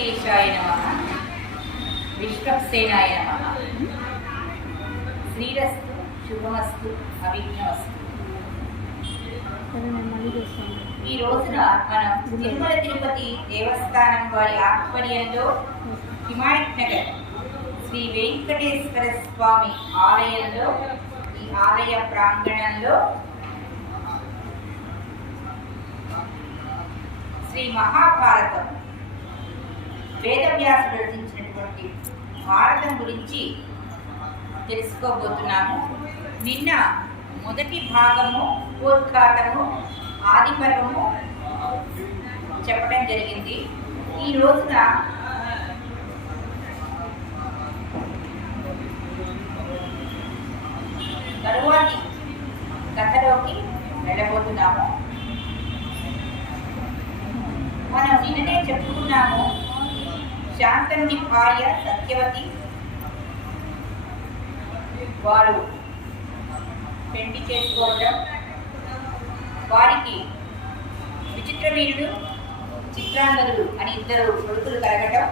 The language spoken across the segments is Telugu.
వెంకటేశాయ నమః, విశ్వక్సేనాయ నమః. శ్రీరస్తు, శుభమస్తు, అవిఘ్నమస్తు. ఈ రోజున మనం తిరుమల తిరుపతి దేవస్థానం వారి ఆధ్వర్యంలో హిమాయత్ నగర్ శ్రీ వెంకటేశ్వర స్వామి ఆలయంలో, ఈ ఆలయ ప్రాంగణంలో శ్రీ మహాభారతం వేదవ్యాసుడు రచించినటువంటి భారతం గురించి తెలుసుకోబోతున్నాము. నిన్న మొదటి భాగము ఉపోద్ఘాతము, ఆది పర్వము చెప్పడం జరిగింది. ఈ రోజున తరువాతి కథలోకి వెళ్ళబోతున్నాము. మనం నిన్ననే చెప్పుకున్నాము, శాంతనుని భార్య సత్యవతి వారు పెళ్లి చేసుకోవడం, వారికి విచిత్రవీరుడు, చిత్రాంగదుడు అని ఇద్దరు కొడుకులు కలగటం,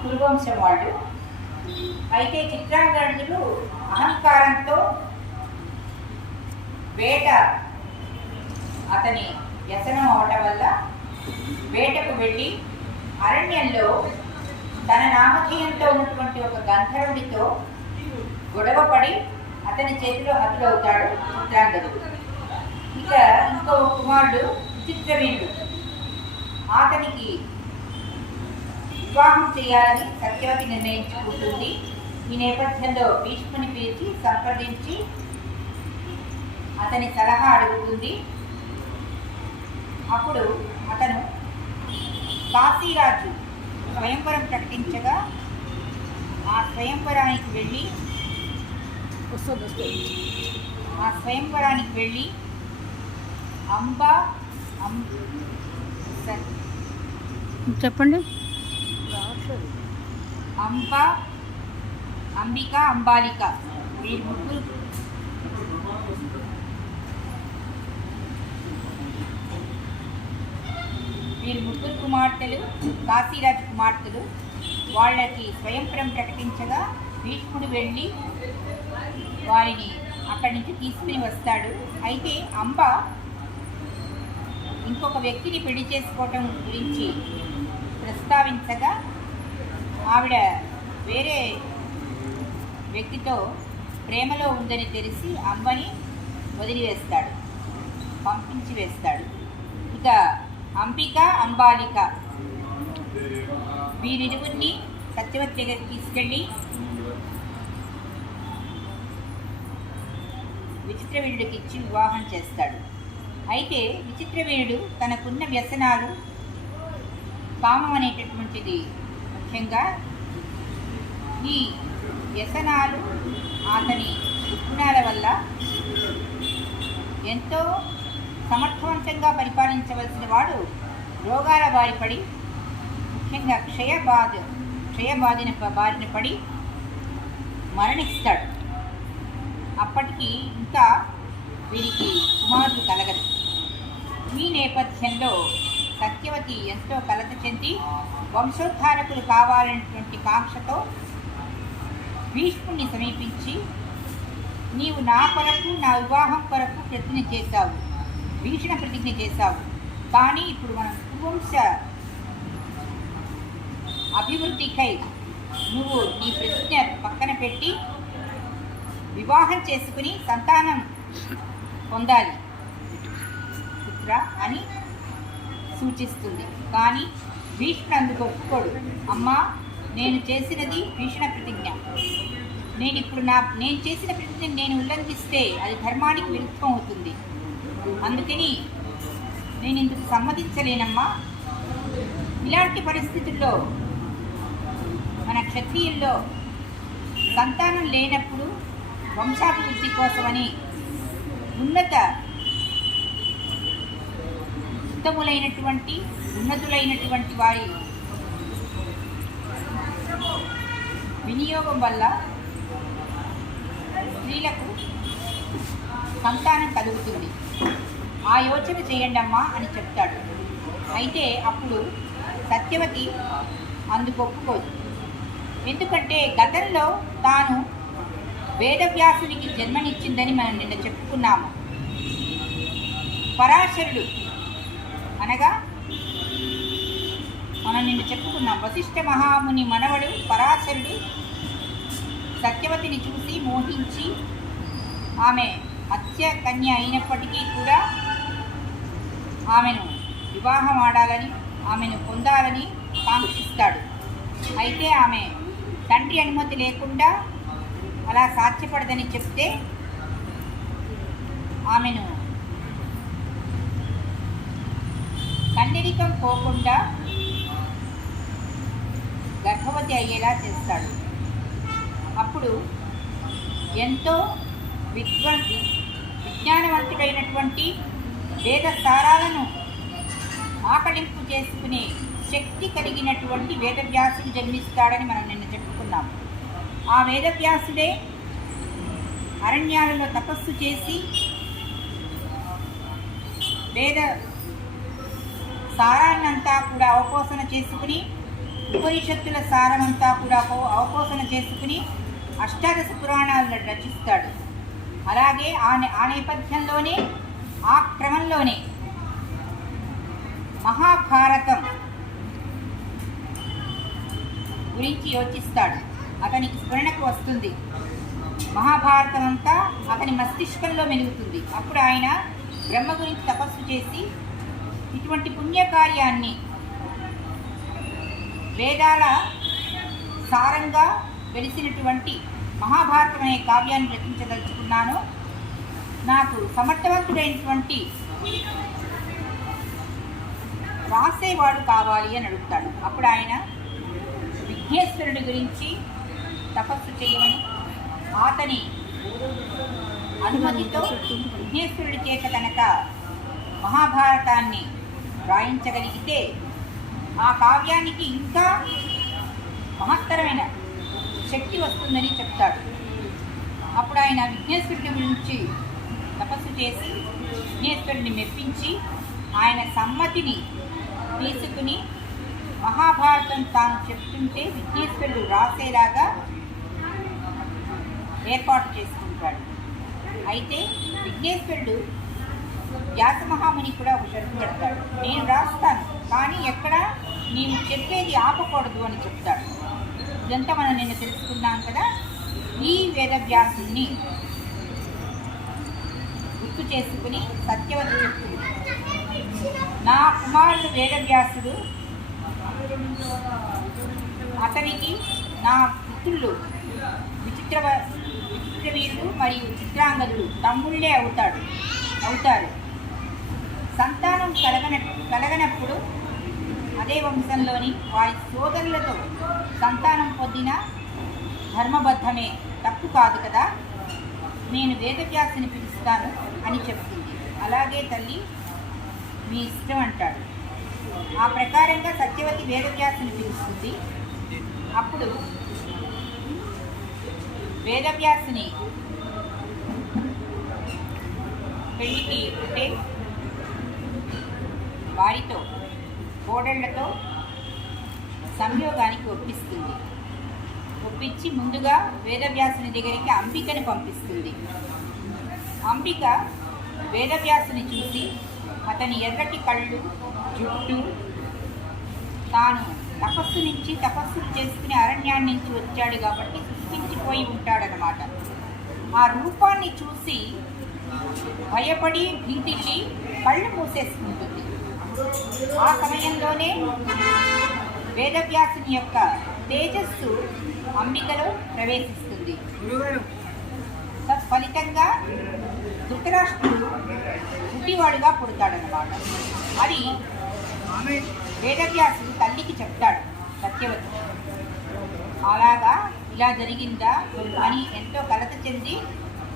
కురువంశం వాళ్ళు. అయితే చిత్రాంగదుడు అహంకారంతో వేట అతని వ్యసనం అవటం వల్ల వేటకు వెళ్ళి అరణ్యంలో తన నామధేయంతో ఉన్నటువంటి ఒక గంధర్వుడితో గొడవపడి అతని చేతిలో హతులవుతాడు చిత్రాంగదుడు. ఇక ఇంకో కుమారుడు విచిత్రవీరుడు, అతనికి వివాహం చేయాలని సత్యవతి నిర్ణయించుకుంటుంది. ఈ నేపథ్యంలో భీష్ముని పిలిచి సంప్రదించి అతని సలహా అడుగుతుంది. అప్పుడు అతను కాశీరాజు స్వయంవరం ప్రకటించగా ఆ స్వయంవరానికి వెళ్ళి చెప్పండి. అంబిక, అంబాలిక వీరు ముగ్గురు కుమార్తెలు, కాశీరాజు కుమార్తెలు. వాళ్ళకి స్వయంవరం ప్రకటించగా భీష్ముడు వెళ్ళి వారిని అక్కడి నుంచి తీసుకుని వస్తాడు. అయితే అంబ ఇంకొక వ్యక్తిని పెళ్లి చేసుకోవటం గురించి ప్రస్తావించగా ఆవిడ వేరే వ్యక్తితో ప్రేమలో ఉందని తెలిసి అంబని వదిలివేస్తాడు, పంపించి వేస్తాడు. ఇక అంబిక, అంబాలిక వీరిరువురిని సత్యవతి దగ్గరికి తీసుకెళ్ళి విచిత్రవీరుడికి ఇచ్చి వివాహం చేస్తాడు. అయితే విచిత్రవీరుడు తనకున్న వ్యసనాలు, కామం అనేటటువంటిది ముఖ్యంగా, ఈ వ్యసనాలు అతని దుర్గుణాల వల్ల ఎంతో సమర్థవంతంగా పరిపాలించవలసిన వాడు రోగాల బారిపడి, ముఖ్యంగా బారిన పడి మరణిస్తాడు. అప్పటికి ఇంకా వీరికి కుమారుడు కలగదు. ఈ నేపథ్యంలో సత్యవతి ఎంతో కలత చెంది వంశోద్ధారకులు కావాలనేటువంటి కాంక్షతో భీష్ముడిని సమీపించి, నీవు నా కొరకు, నా వివాహం కొరకు భీషణ ప్రతిజ్ఞ చేశావు. కానీ ఇప్పుడు మనం కువంశ అభివృద్ధికై నువ్వు నీ ప్రతిజ్ఞ పక్కన పెట్టి వివాహం చేసుకుని సంతానం పొందాలి పుత్ర అని సూచిస్తుంది. కానీ భీష్ముడు అందుకు ఒప్పుకోడు. అమ్మా, నేను చేసినది భీషణ ప్రతిజ్ఞ. నేను చేసిన ప్రతిజ్ఞ నేను ఉల్లంఘిస్తే అది ధర్మానికి విరుద్ధం అవుతుంది. అందుకని నేను ఇందుకు సమ్మతించలేనమ్మా. ఇలాంటి పరిస్థితుల్లో మన క్షత్రియుల్లో సంతానం లేనప్పుడు వంశాభివృద్ధి కోసమని ఉన్నతులైనటువంటి వారి వినియోగం వల్ల స్త్రీలకు సంతానం కలుగుతుంది. ఆ యోచన చేయండి అమ్మా అని చెప్తాడు. అయితే అప్పుడు సత్యవతి అందుకు ఒప్పుకోదు. ఎందుకంటే గతంలో తాను వేదవ్యాసునికి జన్మనిచ్చిందని మనం నిన్న చెప్పుకున్నాము. పరాశరుడు అనగా మనం నిన్న చెప్పుకున్నాం, వశిష్ఠ మహాముని మనవడు పరాశరుడు సత్యవతిని చూసి మోహించి ఆమె మత్స్య కన్య అయినప్పటికీ కూడా ఆమెను వివాహం ఆడాలని, ఆమెను పొందాలని కాంక్షిస్తాడు. అయితే ఆమె తండ్రి అనుమతి లేకుండా అలా సాధ్యపడదని చెప్తే ఆమెను కన్నెరికం పోకుండా గర్భవతి అయ్యేలా చేస్తాడు. అప్పుడు ఎంతో విజ్ఞానవంతుడైనటువంటి వేద సారాలను ఆకలింపు చేసుకునే శక్తి కలిగినటువంటి వేదవ్యాసుడు జన్మిస్తాడని మనం నిన్న చెప్పుకున్నాం. ఆ వేదవ్యాసుడే అరణ్యాలలో తపస్సు చేసి వేద సారాన్నంతా కూడా అవపోసన చేసుకుని, ఉపనిషత్తుల సారమంతా కూడా అవపోసన చేసుకుని అష్టాదశ పురాణాలను రచిస్తాడు. అలాగే ఆ నేపథ్యంలోనే, ఆ క్రమంలోనే మహాభారతం గురించి యోచిస్తాడు. అతనికి స్మరణకు వస్తుంది. మహాభారతం అంతా అతని మస్తిష్కంలో మెలుగుతుంది. అప్పుడు ఆయన బ్రహ్మ గురించి తపస్సు చేసి ఇటువంటి పుణ్యకార్యాన్ని, వేదాల సారంగా వెలిసినటువంటి మహాభారతం అనే కావ్యాన్ని రచించదలుచుకున్నాను. నాకు సమర్థవంతుడైనటువంటి రాసేవాడు కావాలి అని అడుగుతాడు. అప్పుడు ఆయన విఘ్నేశ్వరుడి గురించి తపస్సు చేయమని, అతని అనుమతితో విఘ్నేశ్వరుడి చేత కనుక మహాభారతాన్ని రాయించగలిగితే ఆ కావ్యానికి ఇంకా మహత్తరమైన శక్తి వస్తుందని చెప్తాడు. అప్పుడు ఆయన విఘ్నేశ్వరుడి గురించి తపస్సు చేసి విఘ్నేశ్వరుడిని మెప్పించి ఆయన సమ్మతిని తీసుకుని మహాభారతం తాను చెప్తుంటే విఘ్నేశ్వరుడు రాసేలాగా ఏర్పాటు చేసుకుంటాడు. అయితే విఘ్నేశ్వరుడు వ్యాసమహాముని కూడా ఒక షరతు పెడతాడు. నేను రాస్తాను, కానీ ఎక్కడ నేను చెప్పేది ఆపకూడదు అని చెప్తాడు. ఇదంతా మనం నిన్న తెలుసుకున్నాం కదా. ఈ వేదవ్యాసుని గుర్తు చేసుకుని సత్యవతి చెప్తుంది, నా కుమారుడు వేదవ్యాసుడు, అతనికి నా పుత్రులు విచిత్రవీరుడు మరియు చిత్రాంగదుడు తమ్ముళ్ళే అవుతారు. సంతానం కలగనప్పుడు అదే వంశంలోని వారి సోదరులతో సంతానం పొందిన ధర్మబద్ధమే, తప్పు కాదు కదా. నేను వేదవ్యాసుని పిలుస్తాను అని చెప్తుంది. అలాగే తల్లి, మీ ఇష్టం అంటాడు. ఆ ప్రకారంగా సత్యవతి వేదవ్యాసుని పిలుస్తుంది. అప్పుడు వేదవ్యాసుని పెళ్లికి అంటే వారితో కోడళ్లతో సంయోగానికి ఒప్పించి ముందుగా వేదవ్యాసుని దగ్గరికి అంబికని పంపిస్తుంది. అంబిక వేదవ్యాసుని చూసి అతని ఎర్రటి కళ్ళు, జుట్టు, తాను తపస్సులు చేసుకుని అరణ్యాన్ని నుంచి వచ్చాడు కాబట్టి సృష్టించిపోయి ఉంటాడనమాట. ఆ రూపాన్ని చూసి భయపడి భీతిల్లి కళ్ళు మూసేసుకుంటుంది. ఆ సమయంలోనే వేదవ్యాసుని యొక్క తేజస్సు అంబికలో ప్రవేశిస్తుంది. తత్ఫలితంగా ధృతరాష్ట్రుడు పుట్టివాడుగా పుడతాడనమాట. అది వేదవ్యాసుడు తల్లికి చెప్తాడు సత్యవతి. అలాగా ఇలా జరిగిందా అని ఎంతో కలత చెంది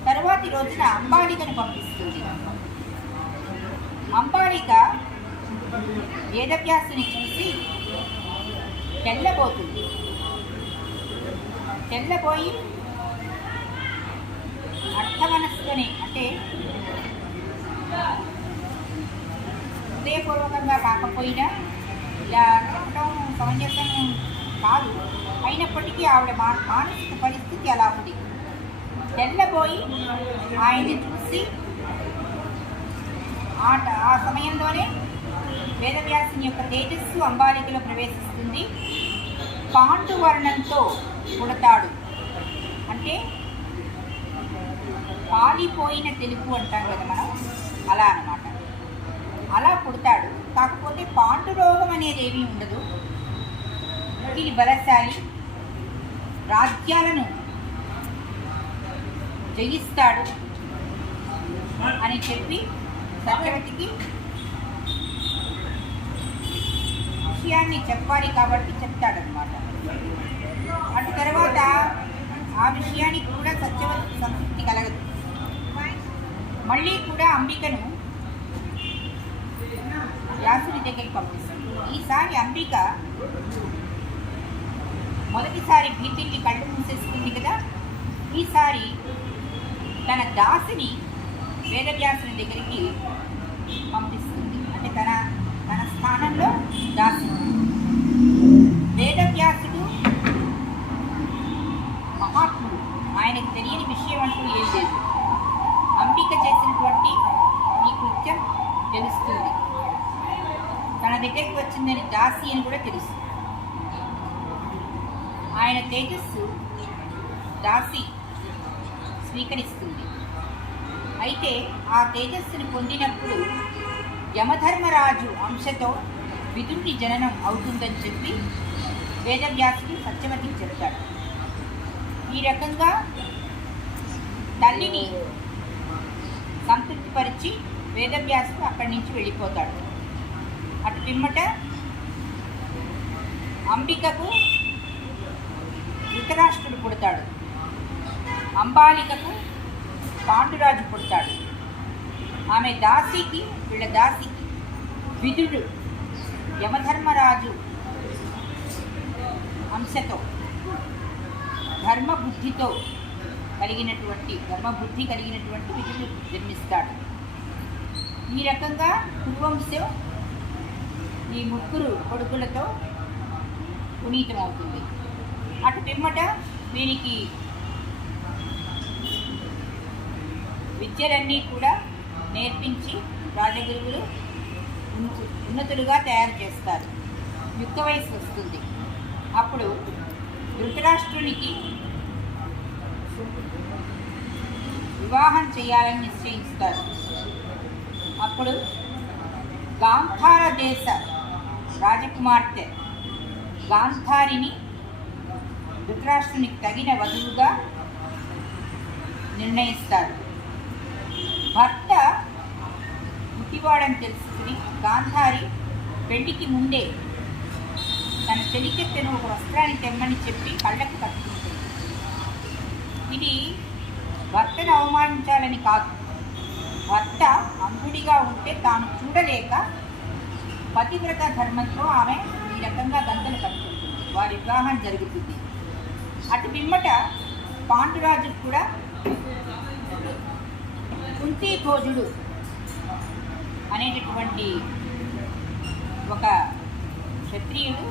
తరువాతి రోజున అంబాలికను పంపిస్తుంది. అంబాలిక వేదవ్యాసుని చూసి తెల్లబోయి అర్థమనస్సుని అంటే హృదయపూర్వకంగా కాకపోయినా ఇలా చెప్పడం సమంజసం కాదు. అయినప్పటికీ ఆవిడ మానసిక పరిస్థితి అలా ఉంది. తెల్లబోయి ఆయన్ని చూసి ఆ సమయంలోనే వేదవ్యాసుని యొక్క తేజస్సు అంబాలికలో ప్రవేశిస్తుంది. పాండువర్ణంతో పుడతాడు, అంటే పాలిపోయిన తెలుపు అంటాం కదా మనం, అలా అన్నమాట. అలా పుడతాడు. కాకపోతే పాండురోగం అనేది ఏమీ ఉండదు. ఇది బలశాలి, రాజ్యాలను జయిస్తాడు అని చెప్పి సత్యవతికి విషయాన్ని చెప్పాలి కాబట్టి చెప్తాడనమాట. అటు తర్వాత ఆ విషయానికి కూడా సత్యవతి సంతృప్తి కలగదు. మళ్ళీ కూడా అంబికను వ్యాసుని దగ్గరికి పంపిస్తుంది. ఈసారి అంబిక మొదటిసారి భీతిల్ని కళ్ళు మూసేసుకుంది కదా, ఈసారి తన దాసిని వేదవ్యాసుని దగ్గరికి పంపిస్తుంది. అంటే తన స్థానంలో దాసి. వేదవ్యాసుడు మహాత్ముడు, ఆయనకు తెలియని విషయం అంటూ ఏం లేదు. అంబిక చేసినటువంటి ఈ కృత్యం తెలుస్తుంది. తన దగ్గరికి వచ్చిందని దాసి అని కూడా తెలుసు. ఆయన తేజస్సు దాసి స్వీకరిస్తుంది. అయితే ఆ తేజస్సుని పొందినప్పుడు యమధర్మరాజు అంశతో విదురుని జననం అవుతుందని చెప్పి వేదవ్యాసుడు సత్యవతికి చెప్తాడు. ఈ రకంగా తల్లిని సంతృప్తిపరిచి వేదవ్యాసుడు అక్కడి నుంచి వెళ్ళిపోతాడు. అటు పిమ్మట అంబికకు ధృతరాష్ట్రుడు పుడతాడు, అంబాలికకు పాండురాజు పుడతాడు. ఆమె వీళ్ళ దాసికి విదురుడు యమధర్మరాజు అంశతో ధర్మబుద్ధి కలిగినటువంటి విదురుడు జన్మిస్తాడు. ఈ రకంగా కురువంశం ఈ ముగ్గురు కొడుకులతో పునీతమవుతుంది. అటు పిమ్మట వీరికి విద్యలన్నీ కూడా నేర్పించి రాజగురువులు ఉన్నతులుగా తయారు చేస్తారు. యుక్త వయసు వస్తుంది. అప్పుడు ధృతరాష్ట్రునికి వివాహం చేయాలని నిశ్చయిస్తారు. అప్పుడు గాంధార దేశ రాజకుమార్తె గాంధారిని ధృతరాష్ట్రునికి తగిన వధువుగా నిర్ణయిస్తారు. భర్త ముట్టివాడని తెలుసుకుని గాంధారి పెళ్లికి ముందే తన చెలికెత్తెను ఒక వస్త్రాన్ని తెమ్మని చెప్పి కళ్ళకు కట్టుకుంటుంది. ఇది భర్తను అవమానించాలని కాదు, భర్త అంధుడిగా ఉంటే తాను చూడలేక పతివ్రత ధర్మంతో ఆమె ఈ రకంగా గంటలు కట్టుకుంటుంది. వారి వివాహం జరుగుతుంది. అటు పిమ్మట పాండురాజు కూడా కుంతీభోజుడు అనేటటువంటి ఒక క్షత్రియుడు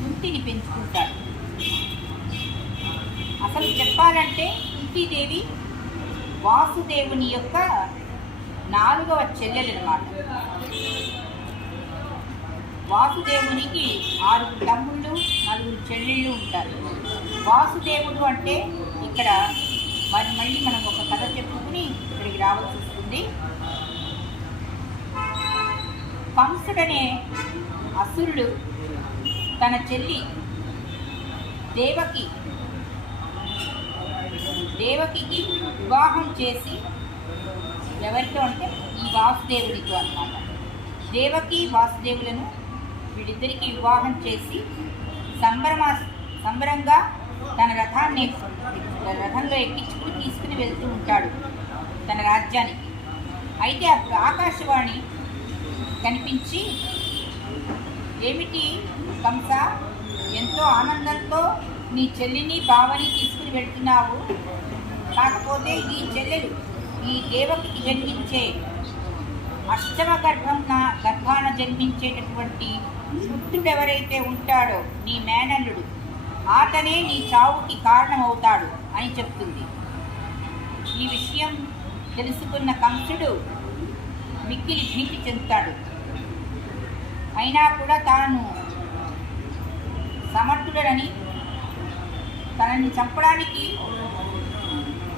కుంతిని పెంచుకుంటాడు. అసలు చెప్పాలంటే కుంతీదేవి వాసుదేవుని యొక్క 4వ చెల్లెలన్నమాట. వాసుదేవునికి 6 తమ్ముళ్ళు 4 చెల్లెళ్ళు ఉంటారు. వాసుదేవుడు అంటే ఇక్కడ మళ్ళీ మనం ఒక కథ చెప్పుకుని ఇక్కడికి రావాల్సి వస్తుంది. కంసుడనే అసురుడు తన చెల్లి దేవకికి వివాహం చేసి, ఎవరితో అంటే ఈ వాసుదేవుడితో అన్నమాట. దేవకి వాసుదేవులను వీళ్ళిద్దరికీ వివాహం చేసి సంబరంగా తన రథంలో ఎక్కించుకుని తీసుకుని వెళ్తూ ఉంటాడు తన రాజ్యానికి. అయితే అప్పుడు ఆకాశవాణి కనిపించి, ఏమిటి కంస, ఎంతో ఆనందంతో నీ చెల్లిని బావని తీసుకుని వెళ్తున్నావు, కాకపోతే ఈ చెల్లెలు ఈ దేవకికి జన్మించే అష్టమ గర్భాన జన్మించేటటువంటి పుత్రుడెవరైతే ఉంటాడో నీ మేనల్లుడు, అతనే నీ చావుకి కారణమవుతాడు అని చెప్తుంది. ఈ విషయం తెలుసుకున్న కంసుడు మిక్కిలి భీతి చెందుతాడు. అయినా కూడా తాను సమర్థుడని, తనని చంపడానికి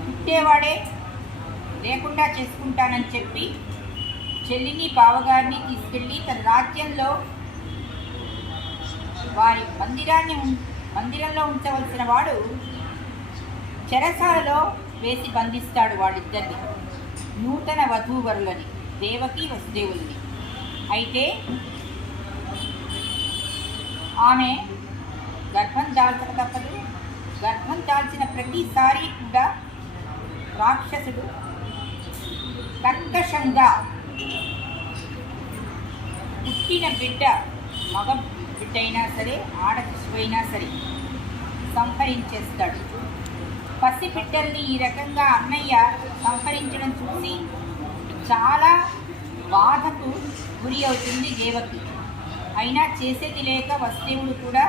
పుట్టేవాడే లేకుండా చేసుకుంటానని చెప్పి చెల్లిని బావగారిని తీసుకెళ్ళి తన రాజ్యంలో వారి మందిరంలో ఉంచవలసిన వాడు చెరసాలలో వేసి బంధిస్తాడు వాళ్ళిద్దరిని, నూతన వధూవరులని, దేవకి వసుదేవుల్ని. అయితే ఆమె గర్భం దాల్చక తప్పదు. గర్భం దాల్చిన ప్రతిసారి కూడా రాక్షసుడు కర్కశంగా పుట్టిన బిడ్డ, మగ బిడ్డ అయినా సరే ఆడ శిశువైనా సరే సంహరించేస్తాడు. పసిబిడ్డల్ని ఈ రకంగా అన్నయ్య సంహరించడం చూసి చాలా బాధకు గురి అవుతుంది దేవకి. అయినా చేసేది లేక వసుదేవుడు కూడా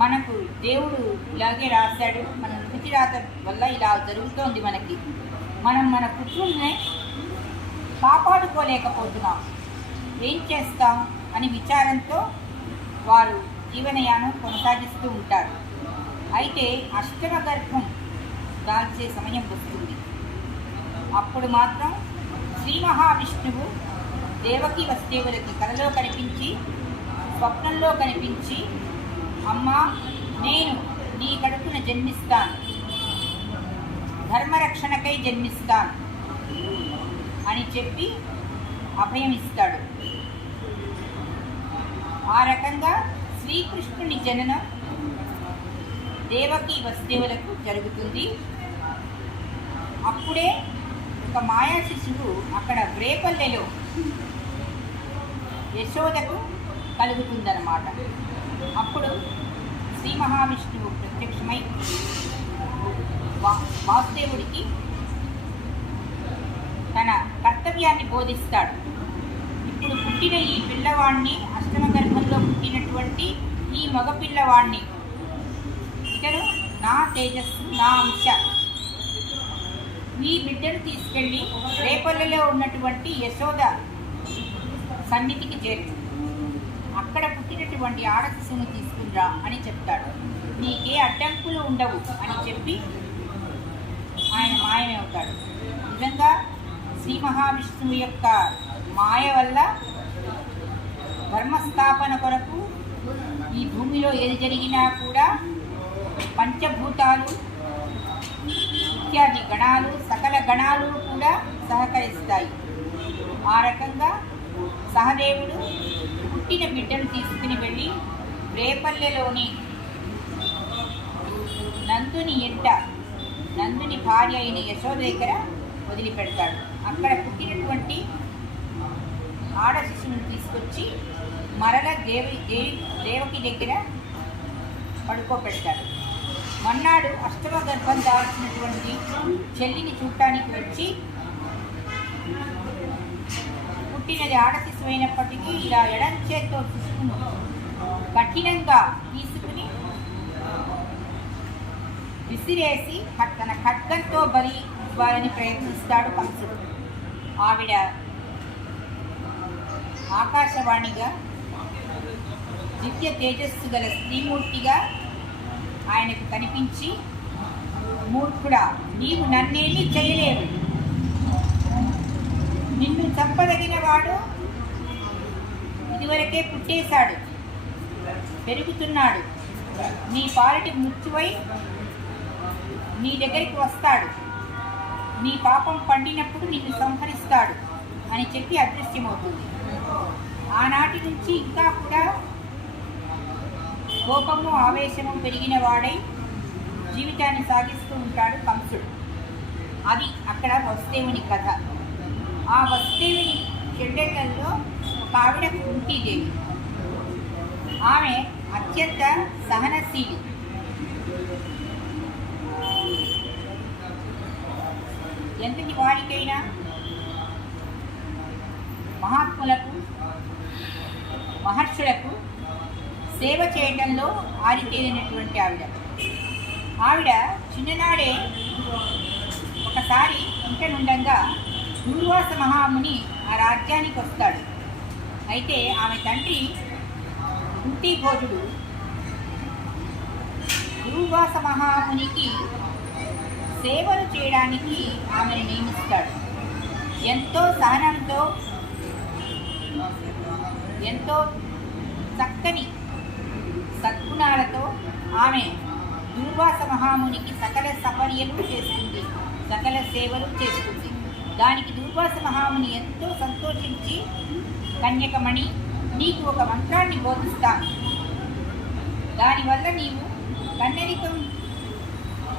మనకు దేవుడు ఇలాగే రాశాడు, మన విధి రాత వల్ల ఇలా జరుగుతోంది మనకి, మనం మన పుత్రుల్ని కాపాడుకోలేకపోతున్నాం, ఏం చేస్తాం అని విచారంతో వారు జీవనయానం కొనసాగిస్తూ ఉంటారు. అయితే అష్టమ గర్భం దాల్చే సమయం వస్తుంది. అప్పుడు మాత్రం శ్రీ మహావిష్ణువు దేవకి వసుదేవులకి కలలో కనిపించి, స్వప్నంలో కనిపించి, అమ్మా నేను నీ కడుపున జన్మిస్తాను, ధర్మరక్షణకై జన్మిస్తాను అని చెప్పి అభయం ఇస్తాడు. ఆ రకంగా శ్రీకృష్ణుని జననం దేవకి వసుదేవులకు జరుగుతుంది. అప్పుడే ఒక మాయా శిశువు అక్కడ రేపల్లెలో యశోదకు కలుగుతుందన్నమాట. అప్పుడు శ్రీ మహావిష్ణువు ప్రత్యక్షమై వాసుదేవుడికి తన కర్తవ్యాన్ని బోధిస్తాడు. ఇప్పుడు పుట్టిన ఈ పిల్లవాడిని, అష్టమ గర్భంలో పుట్టినటువంటి ఈ మగపిల్లవాడిని, ఇతను నా తేజస్సు, నా అంశ, ఈ బిడ్డను తీసుకెళ్ళి రేపల్లెలో ఉన్నటువంటి యశోద సన్నిధికి చేర్చు, అక్కడ పుట్టినటువంటి ఆడ శిశువును తీసుకునిరా అని చెప్తాడు. నీకే అడ్డంకులు ఉండవు అని చెప్పి ఆయన మాయమవుతాడు. నిజంగా శ్రీ మహావిష్ణువు యొక్క మాయ వల్ల ధర్మస్థాపన కొరకు ఈ భూమిలో ఏది జరిగినా కూడా పంచభూతాలు ఇత్యాది గణాలు, సకల గణాలు కూడా సహకరిస్తాయి. ఆ రకంగా సహదేవుడు పుట్టిన బిడ్డను తీసుకుని వెళ్ళి రేపల్లెలోని నందుని ఎంట, నందుని భార్య అయిన యశోద దగ్గర వదిలిపెడతాడు. అక్కడ పుట్టినటువంటి ఆడ శిశువుని తీసుకొచ్చి మరల దేవకి దగ్గర పడుకోబెడతాడు. మన్నాడు అష్టమ గర్భం దాల్చినటువంటి చెల్లిని చూడటానికి వచ్చి, పుట్టినది ఆడ శిశువు అయినప్పటికీ ఇలా ఎడం చేత్తో శిశువును కఠినంగా తీసుకుని విసిరేసి తన ఖడ్గంతో బలి ఇవ్వాలని ప్రయత్నిస్తాడు కంసుడు. ఆవిడ ఆకాశవాణిగా, దివ్య తేజస్సు గల స్త్రీమూర్తిగా ఆయనకు కనిపించి, మూర్ఖుడా, నీవు నన్నేమీ చేయలేవు, నిన్ను చంపదగిన వాడు ఇదివరకే పుట్టేశాడు, పెరుగుతున్నాడు, నీ పాలిటి మృత్యువై నీ దగ్గరికి వస్తాడు, నీ పాపం పండినప్పుడు నిన్ను సంహరిస్తాడు అని చెప్పి అదృశ్యమవుతుంది. ఆనాటి నుంచి ఇంకా కూడా కోపము, ఆవేశము పెరిగిన వాడై జీవితాన్ని సాగిస్తూ ఉంటాడు కంసుడు. అది అక్కడ వసుదేవుని కథ. ఆ వసుదేవుని చెడ్డలలో ఒక ఆవిడ కుంతీదేవి. ఆమె అత్యంత సహనశీలి. ఎంతటి వారికైనా మహాత్ములకు మహర్షులకు సేవ చేయడంలో ఆరితేరినటువంటి ఆవిడ చిన్ననాడే ఒకసారి ఇంటనుండంగా దూర్వాస మహాముని ఆ రాజ్యానికి వస్తాడు. అయితే ఆమె తండ్రి కుంతీభోజుడు దూర్వాస మహామునికి సేవలు చేయడానికి ఆమెను నియమిస్తాడు. ఎంతో సహనంతో ఎంతో చక్కని సద్గుణాలతో ఆమె దూర్వాస మహామునికి సకల సపర్యలు చేస్తుంది, సకల సేవలు చేస్తుంది. దానికి దూర్వాస మహాముని ఎంతో సంతోషించి, కన్యకమణి, నీకు ఒక మంత్రాన్ని బోధిస్తాను, దానివల్ల నీవు కన్నరికం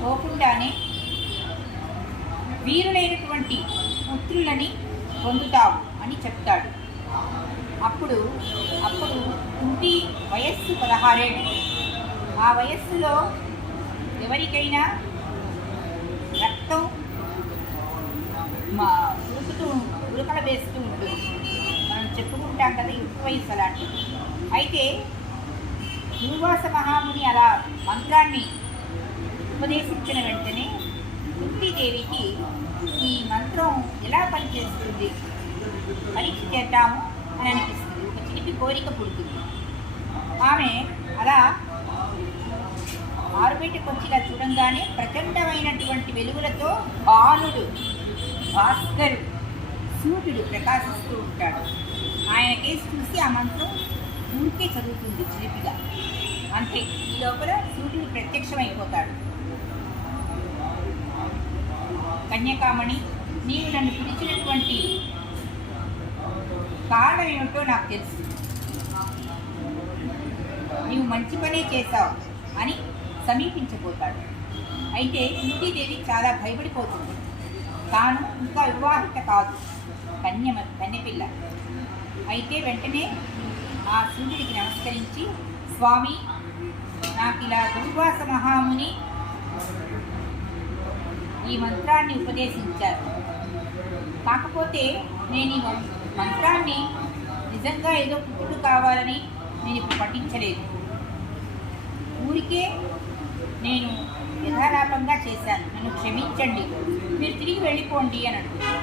పోకుండానే వీరులైనటువంటి పుత్రులని పొందుతావు అని చెప్తాడు. అప్పుడు కుంతి వయస్సు 16 ఏళ్ళు. ఆ వయస్సులో ఎవరికైనా రక్తం ఉరకల వేస్తూ ఉంటుంది. మనం చెప్పుకుంటాం కదా, యుక్త వయస్సు అలాంటిది. అయితే దూర్వాస మహాముని అలా మంత్రాన్ని ఉపదేశించిన వెంటనే కుంతీదేవికి ఈ మంత్రం ఎలా పనిచేస్తుంది పరీక్ష చేద్దాము అని అనిపిస్తుంది. ఒక చిలిపి కోరిక పుడుతుంది. ఆమె అలా ఆరుబయటకు వచ్చి ఇలా చూడంగానే ప్రచండమైనటువంటి వెలుగులతో భాస్కరు సూర్యుడు ప్రకాశిస్తూ ఉంటాడు. ఆయన కేసు చూసి ఆ మంత్రం ఊరికే చదువుతుంది చిలిపిగా. అంతే, ఈ లోపల సూర్యుడు ప్రత్యక్షమైపోతాడు. కన్యకామణి, నీవు నన్ను పిలిచినటువంటి కారణం ఏమిటో నాకు తెలుసు. నీవు మంచి పనే చేశావు అని సమీపించబోతాడు. అయితే కుంతీదేవి చాలా భయపడిపోతుంది. తాను ఇంకా వివాహిత కాదు, కన్యపిల్ల. అయితే వెంటనే ఆ సూర్యుడికి నమస్కరించి, స్వామి, నాకు ఇలా దూర్వాస మహాముని ఈ మంత్రాన్ని ఉపదేశించారు. కాకపోతే నేను ఈ మంత్రాన్ని నిజంగా ఏదో పుట్టుడు కావాలని నేను ఇప్పుడు పఠించలేదు. ఊరికే నేను యథాలాపంగా చేశాను, నన్ను క్షమించండి, మీరు తిరిగి వెళ్ళిపోండి అని అంటున్నాను.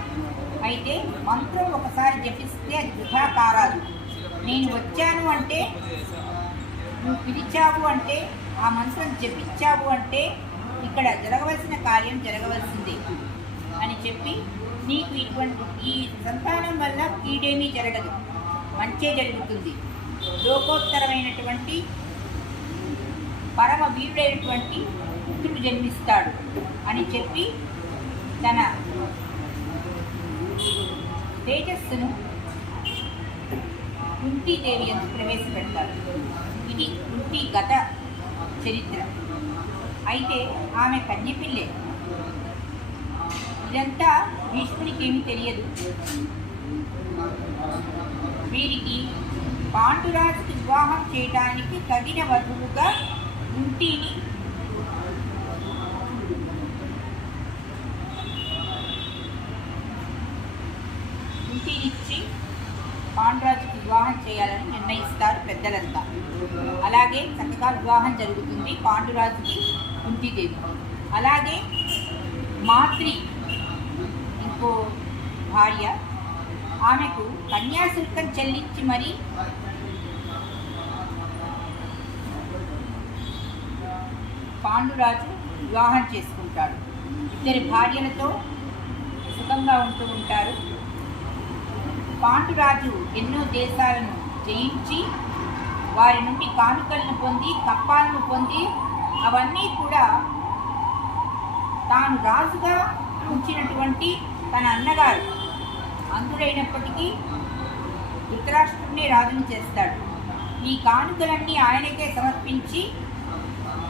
అయితే మంత్రం ఒకసారి జపిస్తే అది వృధా కారాదు. నేను వచ్చాను అంటే, నువ్వు పిలిచావు అంటే, ఆ మంత్రం జపించావు అంటే ఇక్కడ జరగవలసిన కార్యం జరగవలసిందే అని చెప్పి, నీకు ఈ సంతానం వల్ల కీడేమీ జరగదు, మంచే జరుగుతుంది, లోకోత్తరమైనటువంటి పరమ వీరుడైనటువంటి పుత్రుడు జన్మిస్తాడు అని చెప్పి తన తేజస్సును కుంతీదేవి ఎందుకు ప్రవేశపెడతాడు. ఇది కుంతి గత చరిత్ర. అయితే ఆమె కన్యపిల్లే. ఇదంతా భీష్మునికి ఏమీ తెలియదు. వీరికి పాండురాజుకి వివాహం చేయడానికి తగిన వధువుగా కుంతినిచ్చి పాండురాజుకి వివాహం చేయాలని నిర్ణయిస్తారు పెద్దలంతా. అలాగే చక్కగా వివాహం జరుగుతుంది పాండురాజుకి కుంతీదేవి. అలాగే మాత్రి ఇంకో భార్య, ఆమెకు కన్యాశుల్కం చెల్లించి మరీ పాండురాజు వివాహం చేసుకుంటాడు. ఇద్దరి భార్యలతో సుఖంగా ఉంటూ ఉంటారు. పాండురాజు ఎన్నో దేశాలను జయించి వారి నుండి కానుకలను పొంది, కప్పాలను పొంది, అవన్నీ కూడా తాను రాజుగా ఉంచినటువంటి తన అన్నగారు అందుడైనప్పటికీ ధృతరాష్ట్రుడినే రాజుని చేస్తాడు. ఈ కానుకలన్నీ ఆయనకే సమర్పించి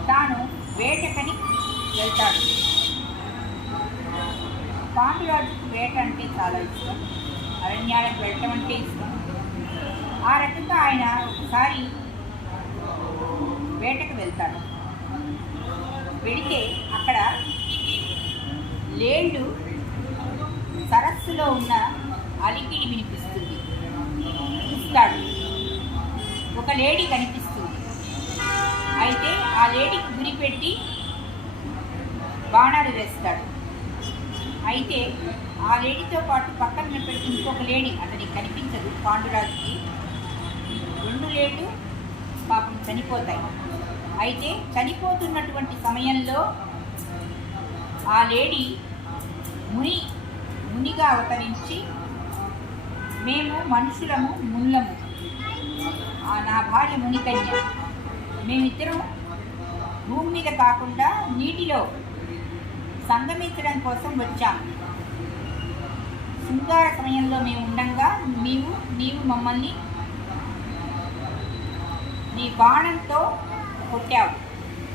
తాను వేటకని వెళ్తాడు. పాండురాజుకు వేట అంటే చాలా ఇష్టం, అరణ్యాలకు వెళ్ళటం అంటే ఇష్టం. ఆ రకంగా ఆయన ఒకసారి వేటకు వెళ్తాడు. వెళితే అక్కడ లేళ్ళు సరస్సులో ఉన్న అలికిడి వినిపిస్తుంది. ఒక లేడీ కనిపిస్తుంది. అయితే ఆ లేడీకి గురిపెట్టి బాణాలు వేస్తాడు. అయితే ఆ లేడీతో పాటు పక్కన నిలబెట్టి ఇంకొక లేడీ అతనికి కనిపించదు. పాండురాజుకి 2 లేళ్ళు పాపం చనిపోతాయి. అయితే చనిపోతున్నటువంటి సమయంలో ఆ లేడీ మునిగా అవతరించి, మేము మనుషులము ముళ్ళము, నా భార్య మునికన్య, మేమిద్దరం భూమి మీద కాకుండా నీటిలో సంగమించడం కోసం వచ్చాము. శృంగార సమయంలో మేము ఉండంగా నీవు మమ్మల్ని నీ బాణంతో కొట్టావు,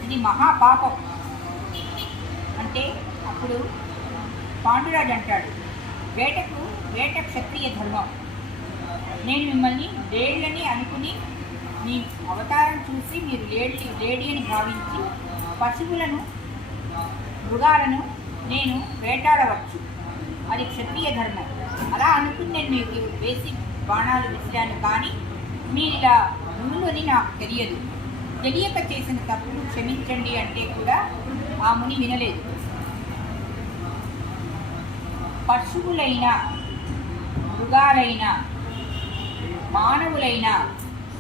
ఇది మహాపాపం అంటే అప్పుడు పాండురాజు అంటాడు, వేట క్షత్రియ ధర్మం. నేను మిమ్మల్ని లేళ్ళని అనుకుని మీ అవతారం చూసి మీరు లేడీ అని భావించి పశువులను మృగాలను నేను వేటాడవచ్చు, అది క్షత్రియ ధర్మం. అలా అనుకుని నేను మీకు వేసి బాణాలు విసిరాను, కానీ మీరు ఇలా మునులు అని నాకు తెలియక చేసిన తప్పును క్షమించండి అంటే కూడా ఆ ముని వినలేదు. పశువులైన మృగాలైన మానవులైన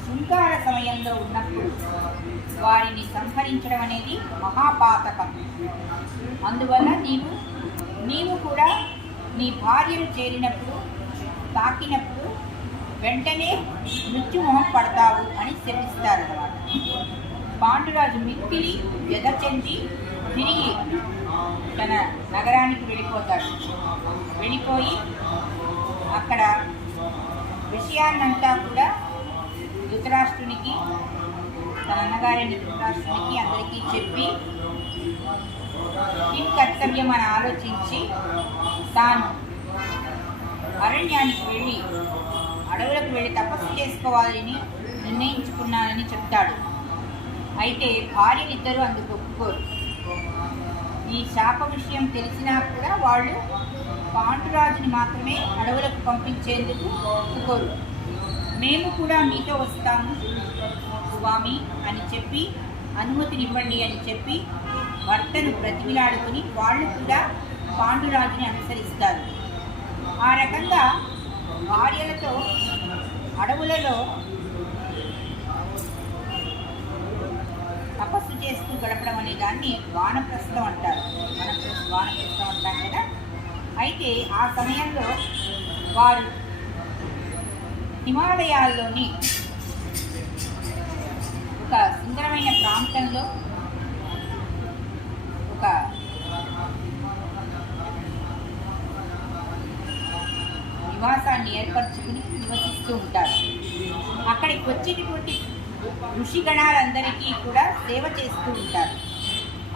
శృంగార సమయంలో ఉన్నప్పుడు వారిని సంహరించడం అనేది మహాపాతకం. అందువల్ల నీవు కూడా నీ భార్యను చేరినప్పుడు తాకినప్పుడు వెంటనే మృత్యుమోహం పడతావు అని శపిస్తారన్నమాట. పాండురాజు మిక్కిలి వ్యధ చెంది తిరిగి తన నగరానికి వెళ్ళిపోయి అక్కడ విషయాన్నంతా కూడా ధృతరాష్ట్రునికి, తన అన్నగారైన ధృతరాష్ట్రునికి అందరికీ చెప్పి ఈ కర్తవ్యం అని ఆలోచించి తాను అరణ్యానికి అడవులకు వెళ్ళి తపస్సు చేసుకోవాలని నిర్ణయించుకున్నానని చెప్తాడు. అయితే భార్యలిద్దరూ అందుకు ఒప్పుకోరు. ఈ శాప విషయం తెలిసినా కూడా వాళ్ళు పాండురాజుని మాత్రమే అడవులకు పంపించేందుకు ఒప్పుకోరు. మేము కూడా మీతో వస్తాము స్వామి అని చెప్పి అనుమతినివ్వండి అని చెప్పి భర్తను బ్రతిమిలాడుకుని వాళ్ళు కూడా పాండురాజుని అనుసరిస్తారు. ఆ రకంగా భార్యలతో అడవులలో తపస్సు చేస్తూ గడపడం అనే దాన్ని వానప్రస్థం అంటారు. వానప్రస్థం అంటాం కదా. అయితే ఆ సమయంలో వారు హిమాలయాల్లోని ఒక సుందరమైన ప్రాంతంలో ఒక నివాసాన్ని ఏర్పరచుకుని నివసిస్తూ ఉంటారు. అక్కడికి వచ్చేటటువంటి ఋషిగణాలందరికీ కూడా సేవ చేస్తూ ఉంటారు.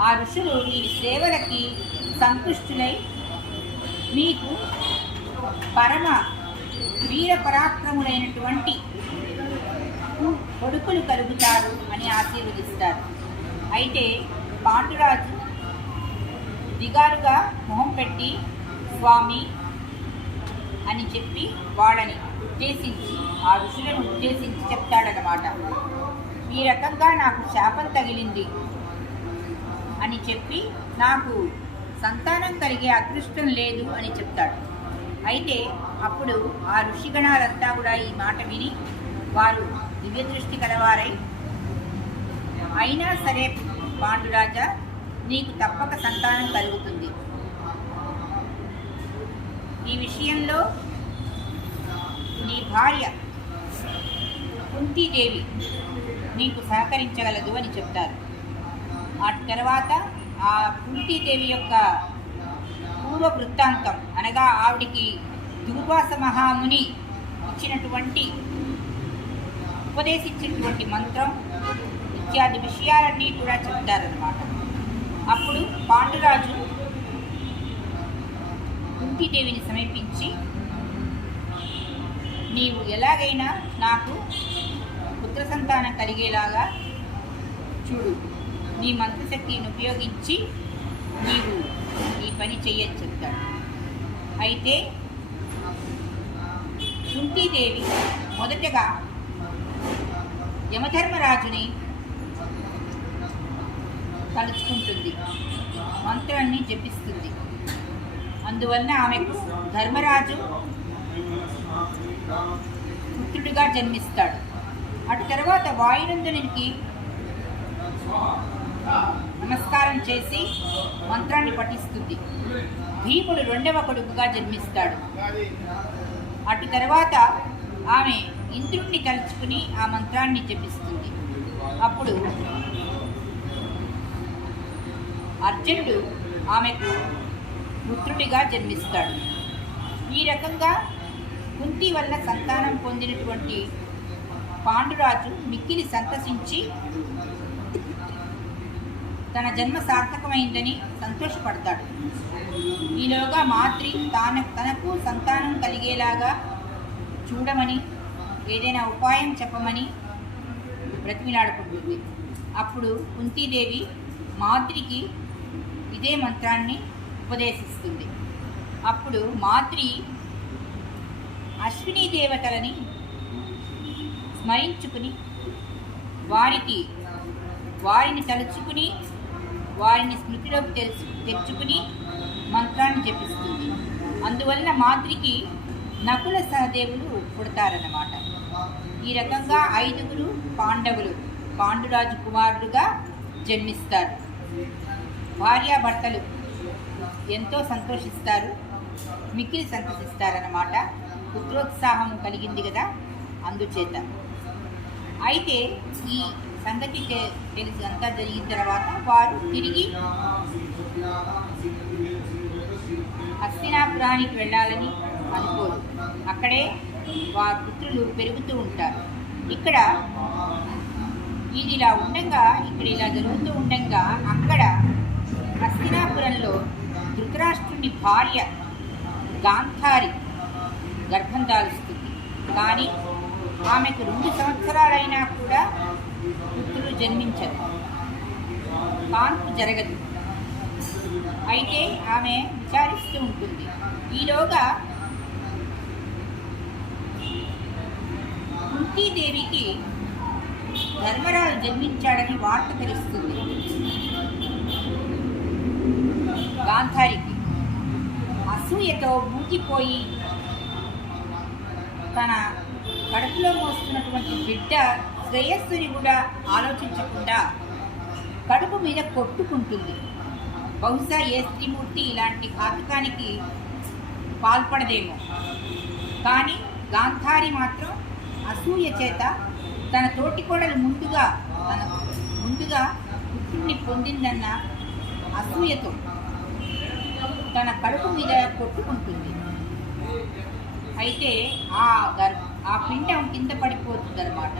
ఆ ఋషులు ఈ సేవలకి సంతుష్టులై మీకు పరమ వీర పరాక్రములైనటువంటి కొడుకులు కలుగుతారు అని ఆశీర్వదిస్తారు. అయితే పాండురాజు దిగాలుగా మొహం పెట్టి స్వామి అని చెప్పి వాళ్ళని ఉద్దేశించి, ఆ ఋషులను ఉద్దేశించి చెప్తాడనమాట. ఈ రకంగా నాకు శాపం తగిలింది అని చెప్పి నాకు సంతానం కలిగే అదృష్టం లేదు అని చెప్తాడు. అయితే అప్పుడు ఆ ఋషిగణాలంతా కూడా ఈ మాట విని వారు దివ్య దృష్టి కలవారై, అయినా సరే పాండురాజా నీకు తప్పక సంతానం కలుగుతుంది, ఈ విషయంలో నీ భార్య కుంతీదేవి నీకు సహకరించగలదు అని చెప్తారు. ఆ తర్వాత ఆ కుంతీదేవి యొక్క పూర్వ వృత్తాంతం, అనగా ఆవిడికి దుర్వాస మహాముని ఉపదేశించినటువంటి మంత్రం ఇత్యాది విషయాలన్నీ కూడా చెప్తారన్నమాట. అప్పుడు పాండురాజు కుంతీదేవిని సమీపించి, నీవు ఎలాగైనా నాకు పుత్ర సంతానం కలిగేలాగా చూడు, నీ మంత్రశక్తిని ఉపయోగించి నీవు ఈ పని చెయ్యని చెప్తాడు. అయితే కుంతీదేవి మొదటగా యమధర్మరాజుని తలుచుకుంటుంది, మంత్రాన్ని జపిస్తుంది. అందువలన ఆమెకు ధర్మరాజు పుత్రుడిగా జన్మిస్తాడు. అటు తర్వాత వాయునందనునికి నమస్కారం చేసి మంత్రాన్ని పఠిస్తుంది. భీముడు రెండవ కొడుకుగా జన్మిస్తాడు. అటు తర్వాత ఆమె ఇంద్రుణ్ణి తలుచుకుని ఆ మంత్రాన్ని జపిస్తుంది. అప్పుడు అర్జునుడు ఆమెకు పుత్రుడిగా జన్మిస్తాడు. ఈ రకంగా కుంతి వల్ల సంతానం పొందినటువంటి పాండురాజు మిక్కిలి సంతసించి తన జన్మ సార్థకమైందని సంతోషపడతాడు. ఈలోగా మాద్రి తనకు సంతానం కలిగేలాగా చూడమని, ఏదైనా ఉపాయం చెప్పమని బ్రతిమిలాడుకుంటుంది. అప్పుడు కుంతీదేవి మాద్రికి ఇదే మంత్రాన్ని ఉపదేశిస్తుంది. అప్పుడు మాద్రి అశ్విని దేవతలని స్మరించుకుని వారిని తలుచుకుని వారిని స్మృతిలోకి తెచ్చుకుని మంత్రాన్ని జపిస్తుంది. అందువలన మాద్రికి నకుల సహదేవులు పుడతారన్నమాట. ఈ రకంగా 5 పాండవులు పాండురాజు కుమారుడుగా జన్మిస్తారు. భార్యాభర్తలు ఎంతో సంతోషిస్తారు, మిక్కిలి సంతోషిస్తారన్నమాట. పుత్రోత్సాహం కలిగింది కదా, అందుచేత. అయితే ఈ సంగతి తెలిసి అంతా జరిగిన తర్వాత వారు తిరిగి హస్తినాపురానికి వెళ్ళాలని అనుకోరు. అక్కడే వారి పుత్రులు పెరుగుతూ ఉంటారు. ఇక్కడ ఇలా జరుగుతూ ఉండగా అక్కడ హస్తినాపురంలో ధృతరాష్ట్రుని భార్య గాంధారి గర్భం దాలుస్తుంది. కానీ ఆమెకు 2 సంవత్సరాలైనా కూడా పుత్రులు జన్మించరు, కాన్పు జరగదు. అయితే ఆమె విచారిస్తూ ఉంటుంది. ఈలోగా కుంతీదేవికి ధర్మరాజు జన్మించాడని వార్త తెలుస్తుంది. గాంధారికి అసూయతో మూతిపోయి తన కడుపులో మోస్తున్నటువంటి బిడ్డ శ్రేయస్సుని కూడా ఆలోచించకుండా కడుపు మీద కొట్టుకుంటుంది. బహుశా ఏ స్త్రీమూర్తి ఇలాంటి ఘాతుకానికి పాల్పడదేమో. కానీ గాంధారి మాత్రం అసూయ చేత తన తోటికోడలు ముందుగా పుత్రుణ్ణి పొందిందన్న అసూయతో తన కడుపు మీద కొట్టుకుంటుంది. అయితే ఆ పిండం కింద పడిపోతుంది అన్నమాట.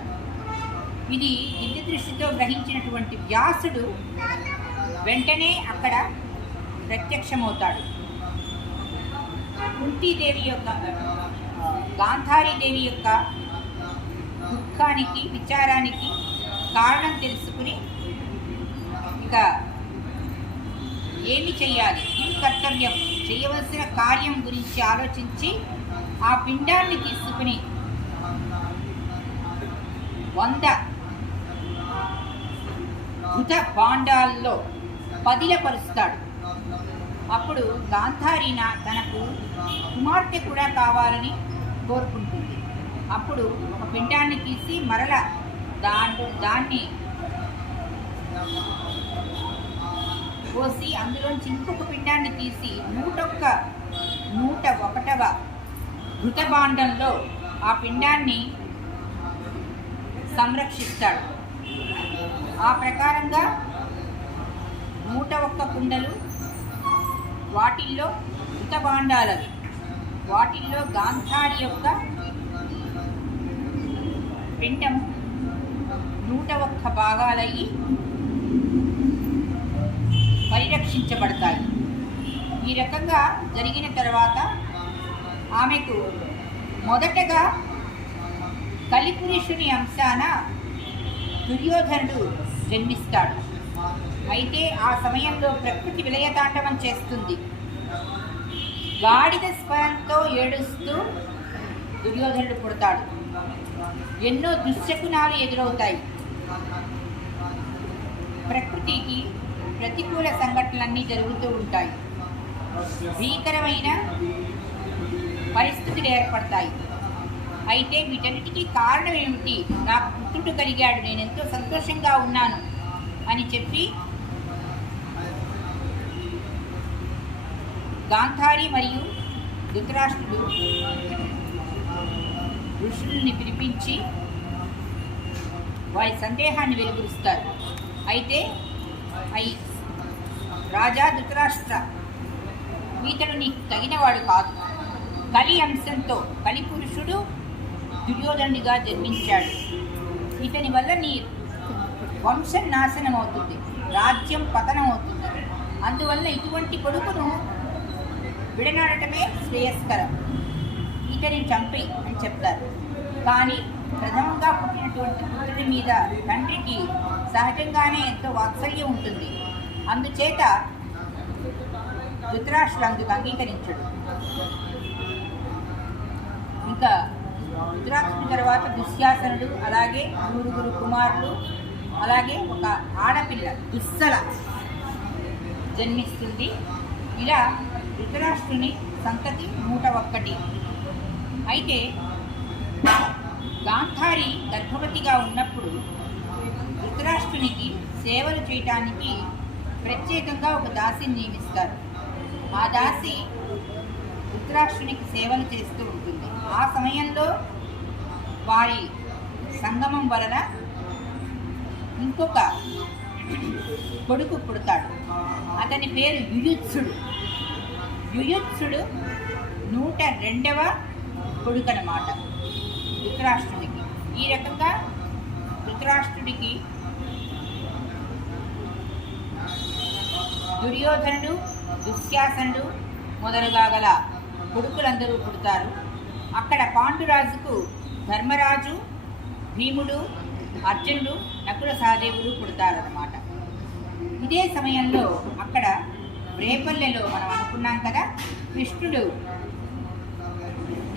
ఇది దివ్య దృష్టితో గ్రహించినటువంటి వ్యాసుడు వెంటనే అక్కడ ప్రత్యక్షమవుతాడు. కుంతీదేవి యొక్క గాంధారీదేవి యొక్క దుఃఖానికి విచారానికి కారణం తెలుసుకుని ఇక ఏమి చెయ్యాలి, ఏం కర్తవ్యం, చేయవలసిన కార్యం గురించి ఆలోచించి ఆ పిండాన్ని తీసుకుని 100 ఘృత భాండాల్లో పదిలపరుస్తాడు. అప్పుడు గాంధారీన తనకు కుమార్తె కూడా కావాలని కోరుకుంటుంది. అప్పుడు ఒక పిండాన్ని తీసి మరల దాన్ని పోసి అందులోంచి ఇంకొక పిండాన్ని తీసి 101వ ఘృతభాండంలో ఆ పిండాన్ని సంరక్షిస్తాడు. ఆ ప్రకారంగా 101 కుండలు, వాటిల్లో ఘృతభాండాలవి, వాటిల్లో గాంధారి యొక్క పిండం 101 భాగాలయ్యి పరిరక్షించబడతాయి. ఈ రకంగా జరిగిన తర్వాత ఆమెకు మొదటగా కలిపురుషుని అంశాన దుర్యోధనుడు జన్మిస్తాడు. అయితే ఆ సమయంలో ప్రకృతి విలయతాండవం చేస్తుంది. గాడిద స్వరంతో ఏడుస్తూ దుర్యోధనుడు పుడతాడు. ఎన్నో దుశ్శకునాలు ఎదురవుతాయి. ప్రకృతికి ప్రతికూల సంఘటనలన్నీ జరుగుతూ ఉంటాయి. భీకరమైన పరిస్థితులు ఏర్పడతాయి. అయితే వీటన్నిటికీ కారణం ఏమిటి? నాకు పుత్రుడు కలిగాడు, నేను ఎంతో సంతోషంగా ఉన్నాను అని చెప్పి గాంధారి మరియు ధృతరాష్ట్రుడు ఋషుల్ని పిలిపించి వారి సందేహాన్ని వెలువరుస్తారు. అయితే రాజా ధృతరాష్ట్ర, ఇతడు నీకు తగినవాడు కాదు. కలి అంశంతో కలిపురుషుడు దుర్యోధనుడిగా జన్మించాడు. ఇతని వల్ల నీ వంశం నాశనం అవుతుంది, రాజ్యం పతనం అవుతుంది. అందువల్ల ఇటువంటి కొడుకును విడనాడటమే శ్రేయస్కరం. ఇతని చంపి అని చెప్తారు. కానీ ప్రథమంగా పుట్టినటువంటి పుత్రుడి మీద తండ్రికి సహజంగానే ఎంతో వాత్సల్యం ఉంటుంది. అందుచేత ధృతరాష్ట్రుడు అందుకు అంగీకరించడు. ఇంకా ధృతరాష్ట్రుడి తర్వాత దుశ్శాసనుడు, అలాగే 3 కుమారులు, అలాగే ఒక ఆడపిల్ల దుస్సల జన్మిస్తుంది. ఇలా ధృతరాష్ట్రుని సంతతి 101. అయితే గాంధారి గర్భవతిగా ఉన్నప్పుడు ధృతరాష్ట్రునికి సేవలు చేయటానికి ప్రత్యేకంగా ఒక దాసిని నియమిస్తారు. ఆ దాసి ధృతరాష్ట్రునికి సేవలు చేస్తూ ఉంటుంది. ఆ సమయంలో వారి సంగమం వలన ఇంకొక కొడుకు పుడతాడు. అతని పేరు యుయుత్సుడు. యుయుత్సుడు 102వ కొడుకు అన్నమాట ధృతరాష్ట్రుడికి. ఈ రకంగా ధృతరాష్ట్రుడికి దుర్యోధనుడు, దుశ్శాసనుడు మొదలుగా గల కొడుకులందరూ పుడతారు. అక్కడ పాండురాజుకు ధర్మరాజు, భీముడు, అర్జునుడు, నకుల సహదేవులు పుడతారన్నమాట. ఇదే సమయంలో అక్కడ రేపల్లెలో మనం అనుకున్నాం కదా, కృష్ణుడు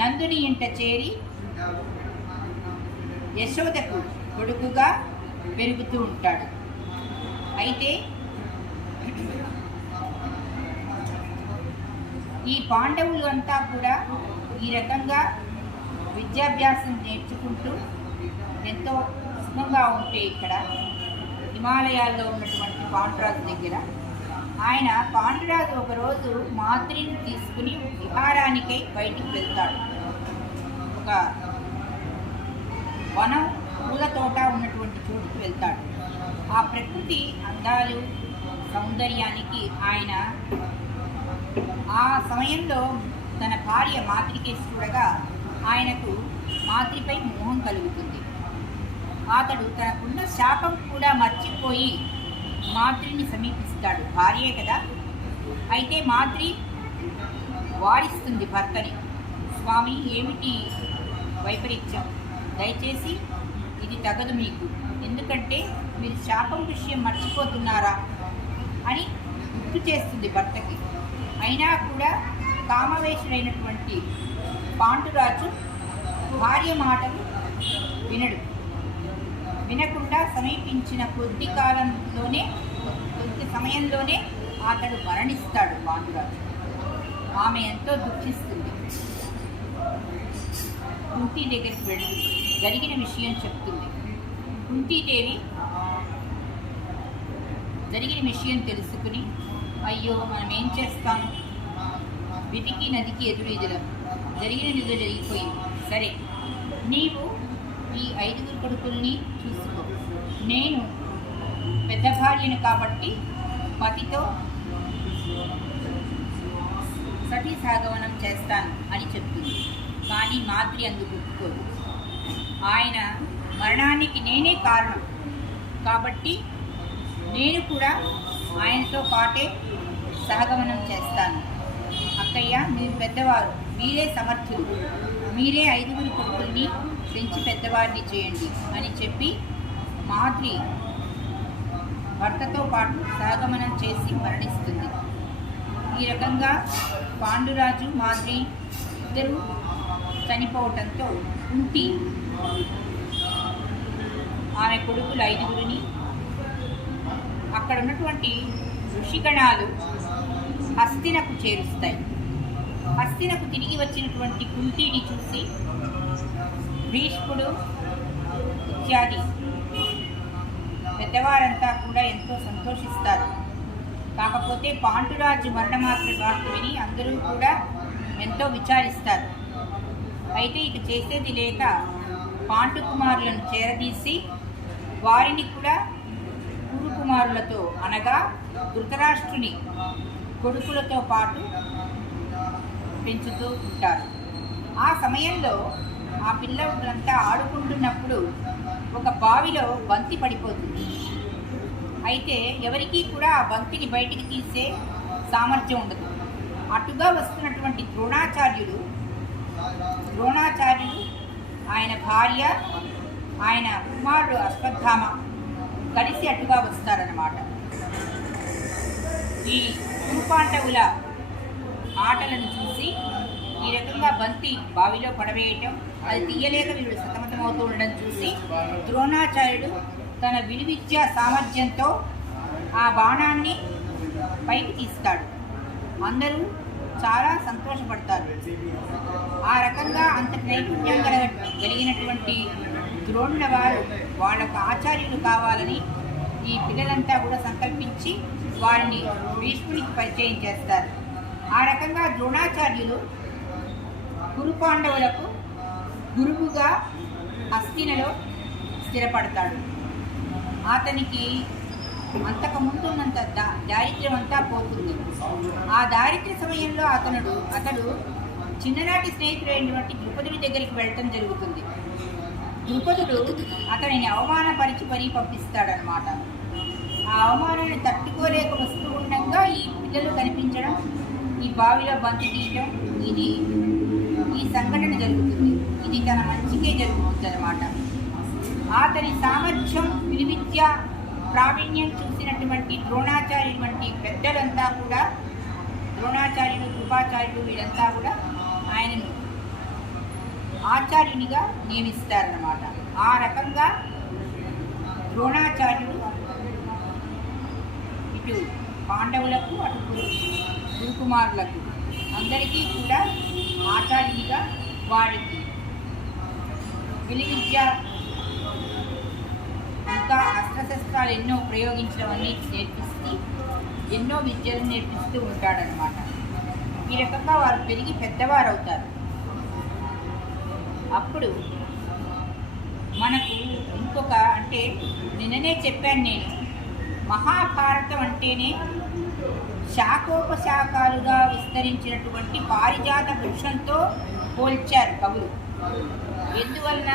నందుని ఇంట చేరి యశోదకు కొడుకుగా పెరుగుతూ ఉంటాడు. అయితే ఈ పాండవులు అంతా కూడా ఈ రకంగా విద్యాభ్యాసం నేర్చుకుంటూ ఎంతో సుఖంగా ఉంటే ఇక్కడ హిమాలయాల్లో ఉన్నటువంటి పాండురాజు దగ్గర పాండురాజు ఒకరోజు మాద్రిని తీసుకుని విహారానికై బయటికి వెళ్తాడు. ఒక వనం, పూల తోట ఉన్నటువంటి చోటుకు వెళ్తాడు. ఆ ప్రకృతి అందాలు, సౌందర్యానికి ఆయన ఆ సమయంలో తన భార్య మాద్రికేసి చూడగా ఆయనకు మాద్రిపై మోహం కలుగుతుంది. అతడు తనకున్న శాపం కూడా మర్చిపోయి మాద్రిని సమీపిస్తాడు. భార్యే కదా. అయితే మాద్రి వారిస్తుంది భర్తని, స్వామి ఏమిటి వైపరీత్యం, దయచేసి ఇది తగదు మీకు, ఎందుకంటే మీరు శాపం విషయం మర్చిపోతున్నారా అని గుర్తు చేస్తుంది భర్తకి. అయినా కూడా కామవేశుడైనటువంటి పాండురాజు భార్య మాటలు వినకుండా సమీపించిన కొద్ది సమయంలోనే అతడు మరణిస్తాడు. పాండురాజు ఆమె ఎంతో దుఃఖిస్తుంది. కుంతీ దగ్గరికి వెళ్ళి జరిగిన విషయం చెప్తుంది. కుంతీదేవి జరిగిన విషయం తెలుసుకుని, అయ్యో మనం ఏం చేస్తాం, వెతికి నదికి ఎదురెదురం, జరిగిన నిధులు జరిగిపోయింది. సరే, నీవు ఈ 5 కొడుకుల్ని చూసుకో, నేను పెద్ద భార్యను కాబట్టి పతితో సతీ సాగమనం చేస్తాను అని చెప్తుంది. కానీ మాద్రి అందుకు ఒప్పుకోదు. ఆయన మరణానికి నేనే కారణం కాబట్టి నేను కూడా ఆయనతో పాటే సహగమనం చేస్తాను. అక్కయ్య, మీరు పెద్దవారు, మీరే సమర్థులు, మీరే 5 కొడుకుల్ని పెంచి పెద్దవారిని చేయండి అని చెప్పి మాద్రి భర్తతో పాటు సహగమనం చేసి మరణిస్తుంది. ఈ రకంగా పాండురాజు, మాద్రి ఇద్దరు చనిపోవటంతో కుంతి ఆమె కొడుకులు 5గురిని అక్కడ ఉన్నటువంటి ఋషిగణాలు హస్తినకు చేరుస్తాయి. హస్తినకు తిరిగి వచ్చినటువంటి కుంతిని చూసి భీష్ముడు ఇత్యాది పెద్దవారంతా కూడా ఎంతో సంతోషిస్తారు. కాకపోతే పాండురాజు మరణమాత్ర వార్త విని అందరూ కూడా ఎంతో విచారిస్తారు. అయితే ఇక చేసేది లేక పాండుకుమారులను చేరదీసి వారిని కూడా కురుకుమారులతో అనగా ధృతరాష్ట్రుని కొడుకులతో పాటు పెంచుతూ ఉంటారు. ఆ సమయంలో ఆ పిల్లలంతా ఆడుకుంటున్నప్పుడు ఒక బావిలో బంతి పడిపోతుంది. అయితే ఎవరికీ కూడా ఆ బంతిని బయటికి తీసే సామర్థ్యం ఉండదు. అటుగా వస్తున్నటువంటి ద్రోణాచార్యుడు ఆయన భార్య ఆయన కుమారుడు అశ్వత్థామ కలిసి అటుగా వస్తారన్నమాట. ఈ కురుపాండవుల ఆటలను చూసి ఈ రకంగా బంతి బావిలో పడవేయటం, అది తీయలేక వీళ్ళు సతమతమవుతూ ఉండడం చూసి ద్రోణాచార్యుడు తన విలువిద్యా సామర్థ్యంతో ఆ బాణాన్ని పైకి తీస్తాడు. అందరూ చాలా సంతోషపడతారు. ఆ రకంగా అంత నైపుణ్యం కలిగినటువంటి ద్రోణుల వారు వాళ్ళకు ఆచార్యులు కావాలని ఈ పిల్లలంతా కూడా సంకల్పించి వారిని భీష్మునికి పరిచయం చేస్తారు. ఆ రకంగా ద్రోణాచార్యులు కురుపాండవులకు గురువుగా హస్తినలో స్థిరపడతాడు. అతనికి అంతకుముందున్నంత దారిద్ర్యం అంతా పోతుంది. ఆ దారిద్ర్య సమయంలో అతడు చిన్ననాటి స్నేహితుడైనటువంటి ద్రుపదుడి దగ్గరికి వెళ్ళటం జరుగుతుంది. ద్రుపదుడు అతనిని అవమానపరిచి మరీ పంపిస్తాడనమాట. ఆ అవమానాన్ని తట్టుకోలేక వస్తూ ఉండగా ఈ పిల్లలు కనిపించడం, ఈ బావిలో బంతి తీయటం, ఈ సంఘటన జరుగుతుంది. ఇది తన మంచికే జరుగుతుంది అన్నమాట. అతని సామర్థ్యం, విలువిద్య, ప్రావీణ్యం చూసినటువంటి ద్రోణాచార్యులు వంటి పెద్దలంతా కూడా, ద్రోణాచార్యులు, కృపాచార్యులు వీళ్ళంతా కూడా ఆయనను ఆచార్యునిగా నియమిస్తారన్నమాట. ఆ రకంగా ద్రోణాచార్యుడు ఇటు పాండవులకు అటు కురుకుమారులకు అందరికీ కూడా ఆచార్యునిగా వారికి విలువిద్య ఇంకా అస్త్రశస్త్రాలు ఎన్నో ప్రయోగించడం అన్నీ నేర్పిస్తూ ఎన్నో విద్యలు నేర్పిస్తూ ఉంటాడనమాట. ఈ రకంగా వారు పెరిగి పెద్దవారు అవుతారు. అప్పుడు మనకు ఇంకొక అంటే నిన్ననే చెప్పాను నేను, మహాభారతం అంటేనే శాఖోపశాఖాలుగా విస్తరించినటువంటి పారిజాత వృక్షంతో పోల్చారు కవులు. ఎందువలన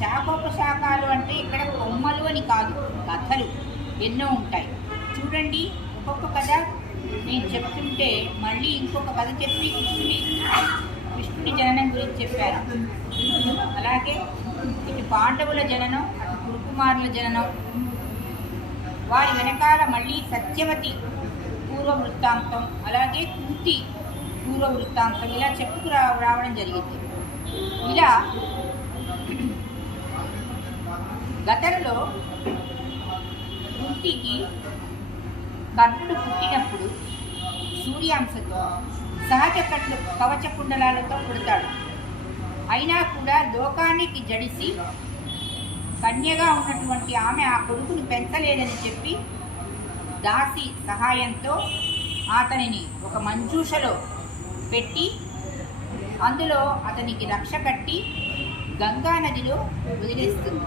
శాఖోపశాఖాలు అంటే ఇక్కడ కొమ్మలు అని కాదు, కథలు ఎన్నో ఉంటాయి. చూడండి, ఒక్కొక్క కథ నేను చెప్తుంటే మళ్ళీ ఇంకొక కథ చెప్పి కృష్ణుడి జననం గురించి చెప్పారు. అలాగే ఇటు పాండవుల జననం, అటు కురుకుమారుల జననం, వారి వెనకాల మళ్ళీ సత్యవతి పూర్వ వృత్తాంతం, అలాగే కుంతి పూర్వ వృత్తాంతం ఇలా చెప్పుకు రావడం జరిగింది. ఇలా గతంలో కుంతికి కర్ణుడు పుట్టినప్పుడు సూర్యాంశతో సహజ కవచ కుండలాలతో పుడతాడు. అయినా కూడా లోకానికి జడిసి కన్యగా ఉన్నటువంటి ఆమె ఆ కొడుకుని పెంచలేదని చెప్పి దాసి సహాయంతో అతనిని ఒక మంజూషలో పెట్టి అందులో అతనికి రక్ష కట్టి గంగా నదిలో వదిలేస్తుంది.